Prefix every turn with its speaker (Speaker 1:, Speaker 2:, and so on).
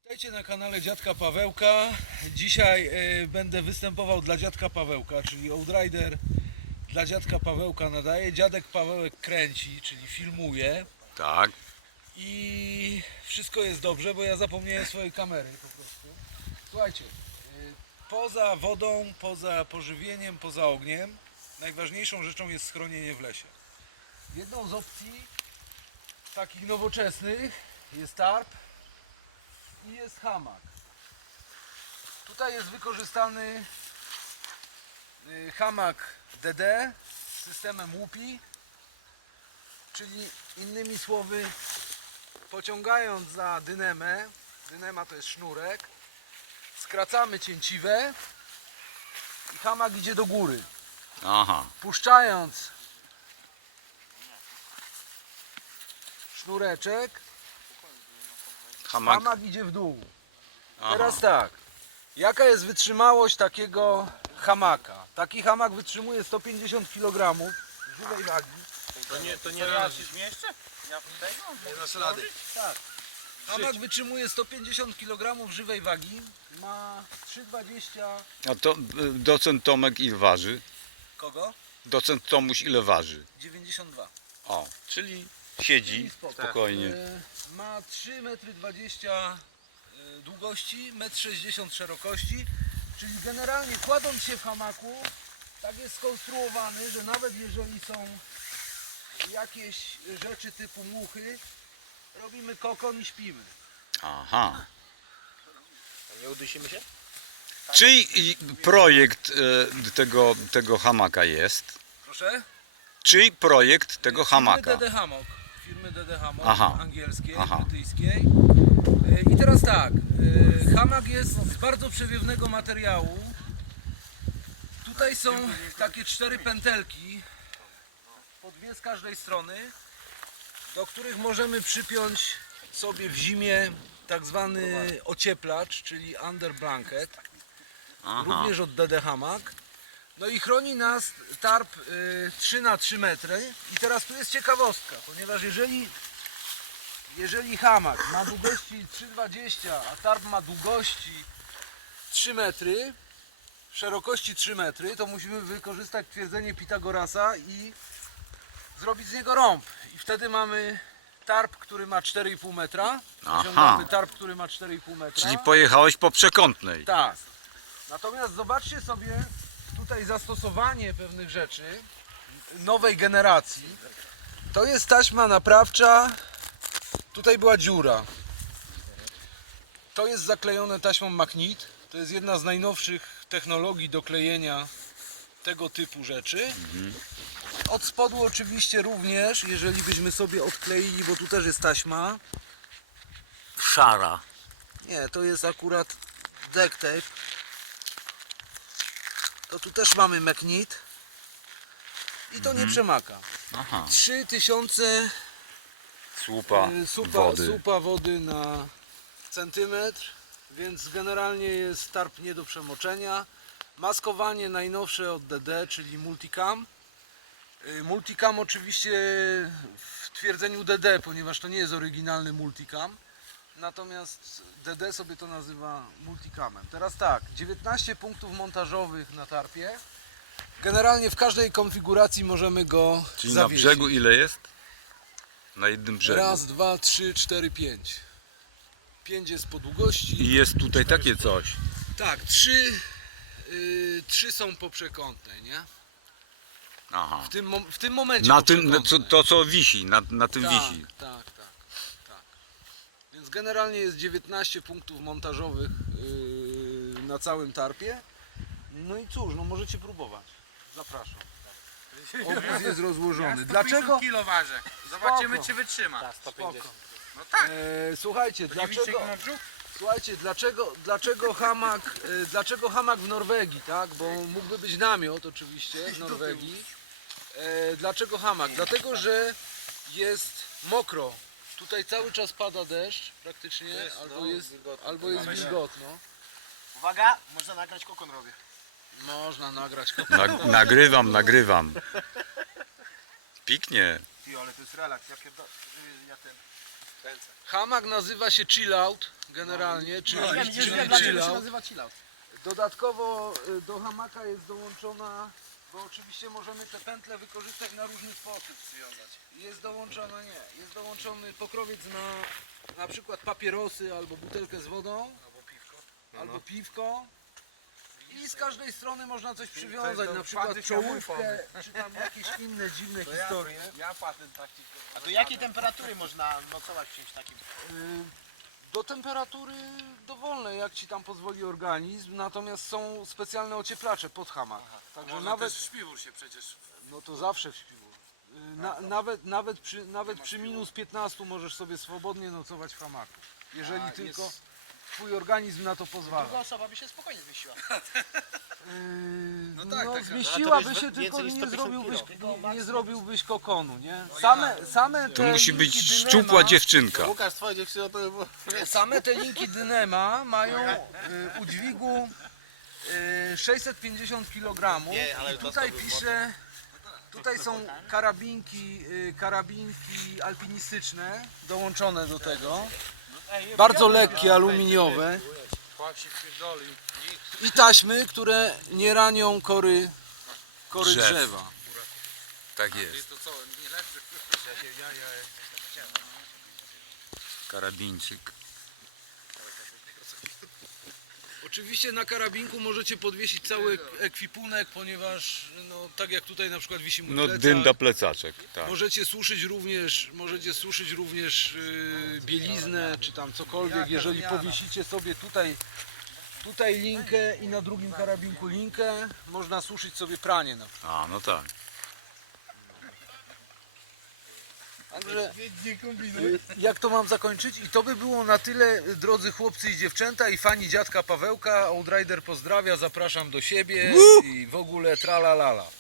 Speaker 1: Witajcie na kanale Dziadka Pawełka. Dzisiaj będę występował dla Dziadka Pawełka, czyli Outrider dla Dziadka Pawełka nadaje. Dziadek Pawełek kręci, czyli filmuje.
Speaker 2: Tak.
Speaker 1: I wszystko jest dobrze, bo ja zapomniałem swojej kamery po prostu. Słuchajcie, poza wodą, poza pożywieniem, poza ogniem, najważniejszą rzeczą jest schronienie w lesie. Jedną z opcji takich nowoczesnych jest tarp i jest hamak. Tutaj jest wykorzystany hamak DD z systemem łupi, czyli innymi słowy, pociągając za dynemę, dynema to jest sznurek, skracamy cięciwę i hamak idzie do góry.
Speaker 2: Aha.
Speaker 1: Puszczając sznureczek, hamak idzie w dół.
Speaker 2: Aha.
Speaker 1: Teraz tak, jaka jest wytrzymałość takiego hamaka? Taki hamak wytrzymuje 150 kg żywej wagi.
Speaker 3: To nie raz się zmieszczę? Ja tego? Nie dasz rady.
Speaker 1: Tak. Hamak wytrzymuje 150 kg żywej wagi, ma 3,20.
Speaker 2: A to docent Tomek ile waży?
Speaker 1: Kogo?
Speaker 2: Docent Tomuś ile waży?
Speaker 1: 92.
Speaker 2: O, czyli siedzi
Speaker 1: spoko.
Speaker 2: spokojnie.
Speaker 1: Ma 3,20 m długości, 1,60 m szerokości, czyli generalnie kładąc się w hamaku, tak jest skonstruowany, że nawet jeżeli są jakieś rzeczy typu muchy, robimy kokon i śpimy.
Speaker 2: Aha.
Speaker 3: Nie udusimy się?
Speaker 2: Czyj projekt tego hamaka jest?
Speaker 1: Proszę?
Speaker 2: Czyj projekt tego hamaka?
Speaker 1: Firmy DD Hammock,
Speaker 2: Aha.
Speaker 1: angielskiej,
Speaker 2: Aha.
Speaker 1: brytyjskiej. I teraz tak, hamak jest z bardzo przewiewnego materiału. Tutaj są takie 4 pętelki, po 2 z każdej strony, do których możemy przypiąć sobie w zimie tak zwany ocieplacz, czyli under blanket,
Speaker 2: Aha.
Speaker 1: również od DD Hammock. No i chroni nas tarp 3 na 3 metry. I teraz tu jest ciekawostka, ponieważ jeżeli hamak ma długości 3,20 a tarp ma długości 3 metry, szerokości 3 metry, to musimy wykorzystać twierdzenie Pitagorasa i zrobić z niego rąb. I wtedy mamy tarp, który ma 4,5 metra. Osiągamy tarp, który ma 4,5 metra.
Speaker 2: Czyli pojechałeś po przekątnej.
Speaker 1: Tak. Natomiast zobaczcie sobie tutaj zastosowanie pewnych rzeczy nowej generacji. To jest taśma naprawcza. Tutaj była dziura. To jest zaklejone taśmą Magnit. To jest jedna z najnowszych technologii do klejenia tego typu rzeczy. Od spodu oczywiście również, jeżeli byśmy sobie odkleili, bo tu też jest taśma.
Speaker 3: Szara.
Speaker 1: Nie, to jest akurat duct tape. To tu też mamy Magnit. I to nie przemaka.
Speaker 2: Aha.
Speaker 1: 3000
Speaker 2: Słupa wody.
Speaker 1: słupa wody na centymetr, więc generalnie jest tarp nie do przemoczenia. Maskowanie najnowsze od DD, czyli Multicam. Multicam oczywiście w twierdzeniu DD, ponieważ to nie jest oryginalny Multicam. Natomiast DD sobie to nazywa Multicamem. Teraz tak, 19 punktów montażowych na tarpie. Generalnie w każdej konfiguracji możemy go
Speaker 2: Czyli
Speaker 1: zawiesić.
Speaker 2: na brzegu ile jest? Na jednym brzegu.
Speaker 1: Raz, 2, 3, 4, 5. 5 jest po długości.
Speaker 2: I jest tutaj takie coś.
Speaker 1: Tak, 3 są po przekątnej, nie?
Speaker 2: Aha.
Speaker 1: W tym momencie
Speaker 2: Na
Speaker 1: po
Speaker 2: tym,
Speaker 1: przekątnej.
Speaker 2: to co wisi, na tym
Speaker 1: tak,
Speaker 2: wisi.
Speaker 1: tak. Więc generalnie jest 19 punktów montażowych na całym tarpie. No i cóż, no możecie próbować. Zapraszam. Obóz jest rozłożony. Dlaczego?
Speaker 3: Kilo ważę. Zobaczymy,
Speaker 1: Spoko.
Speaker 3: czy wytrzyma.
Speaker 1: Spoko.
Speaker 3: No tak.
Speaker 1: Słuchajcie,
Speaker 3: Nie widzicie,
Speaker 1: dlaczego?
Speaker 3: jak ma brzuch?
Speaker 1: Słuchajcie, dlaczego hamak w Norwegii, tak? Bo mógłby być namiot oczywiście w Norwegii. Dlaczego hamak? Dlatego, że jest mokro. Tutaj cały czas pada deszcz praktycznie, albo jest wilgotno.
Speaker 3: Uwaga, można nagrać kokon robię.
Speaker 1: Można nagrać.
Speaker 2: Nagrywam. Piknie.
Speaker 3: Ty, ale to jest relaks. Ja ten...
Speaker 1: Hamak nazywa się chill out generalnie, czyli chill out.
Speaker 4: nazywa chillout.
Speaker 1: Dodatkowo do hamaka jest dołączona, bo oczywiście możemy te pętle wykorzystać na różny sposób związać. Jest dołączony pokrowiec na przykład papierosy albo butelkę z wodą, albo piwko. I z każdej strony można coś przywiązać, na przykład czołówkę, czy tam jakieś inne dziwne historie.
Speaker 3: Ja patent taki.
Speaker 4: A do jakiej temperatury można nocować w czymś takim?
Speaker 1: Do temperatury dowolnej, jak ci tam pozwoli organizm, natomiast są specjalne ocieplacze pod hamak. Także nawet
Speaker 3: śpiwór się przecież.
Speaker 1: no to zawsze w śpiwór. Nawet przy minus 15 możesz sobie swobodnie nocować w hamaku. Jeżeli tylko twój organizm na to pozwala.
Speaker 4: Druga osoba by się spokojnie zmieściła.
Speaker 1: No zmieściłaby się, tylko
Speaker 4: więcej niż 150
Speaker 1: nie zrobiłbyś kokonu, nie? Same
Speaker 2: To
Speaker 1: te
Speaker 2: musi
Speaker 1: linki
Speaker 2: być
Speaker 1: dynema-
Speaker 2: szczupła dziewczynka.
Speaker 3: Łukasz, twoja dziewczyna to by było...
Speaker 1: Same te linki dynema mają udźwigu 650 kg
Speaker 3: Nie, ale
Speaker 1: i tutaj pisze, tutaj są karabinki alpinistyczne dołączone do tego, bardzo lekkie, aluminiowe i taśmy, które nie ranią kory
Speaker 2: Drzew.
Speaker 1: drzewa.
Speaker 2: Tak jest. Karabińczyk.
Speaker 1: Oczywiście na karabinku możecie podwiesić cały ekwipunek, ponieważ no, tak jak tutaj na przykład wisi mój
Speaker 2: No
Speaker 1: plecak,
Speaker 2: dynda plecaczek. Tak.
Speaker 1: możecie suszyć również bieliznę czy tam cokolwiek, jeżeli powiesicie sobie tutaj linkę i na drugim karabinku linkę, można suszyć sobie pranie. No.
Speaker 2: A, no tak.
Speaker 1: Także jak to mam zakończyć? I to by było na tyle, drodzy chłopcy i dziewczęta i fani dziadka Pawełka. Outrider pozdrawia, zapraszam do siebie i w ogóle tralalala.